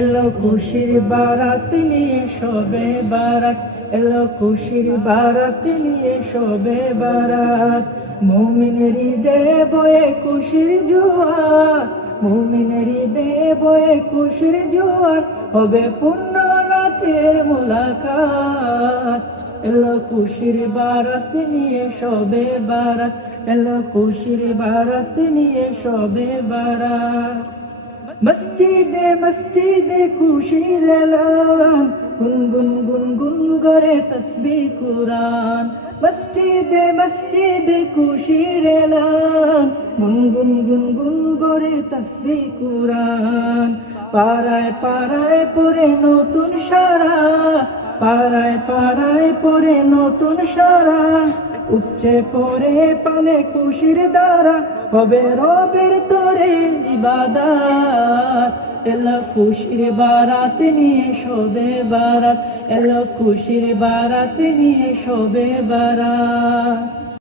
এলো খুশির বারাত নিয়ে শবে বারাত, এলো খুশির বারাত নিয়ে শবে বারাত। মুমিনের হৃদে বয়ে খুশির জোয়ার, মুমিনের হৃদে বয়ে খুশির জোয়ার, হবে পূর্ণ রাতের মুলাকাত। এলো খুশির বারাত নিয়ে শবে বারাত, এলো খুশির বারাত নিয়ে শবে বারাত। মসজিদে মসজিদে খুশির এলান, গুনগুন গুনগুন করে তসবিহ কুরআন। মসজিদে মসজিদে খুশির এলান, গুনগুন গুনগুন করে তসবিহ কুরআন। পাড়ায় পাড়ায় পড়ে নতুন সারা, পাড়ায় পাড়ায় পড়ে নতুন সারা। উঠছে পরে পালে খুশির দ্বারা, হবে রবের তরে ইবাদত। এলো খুশির বারাত নিয়ে শবে বারাত, এলো খুশির বারাত নিয়ে শবে বারাত।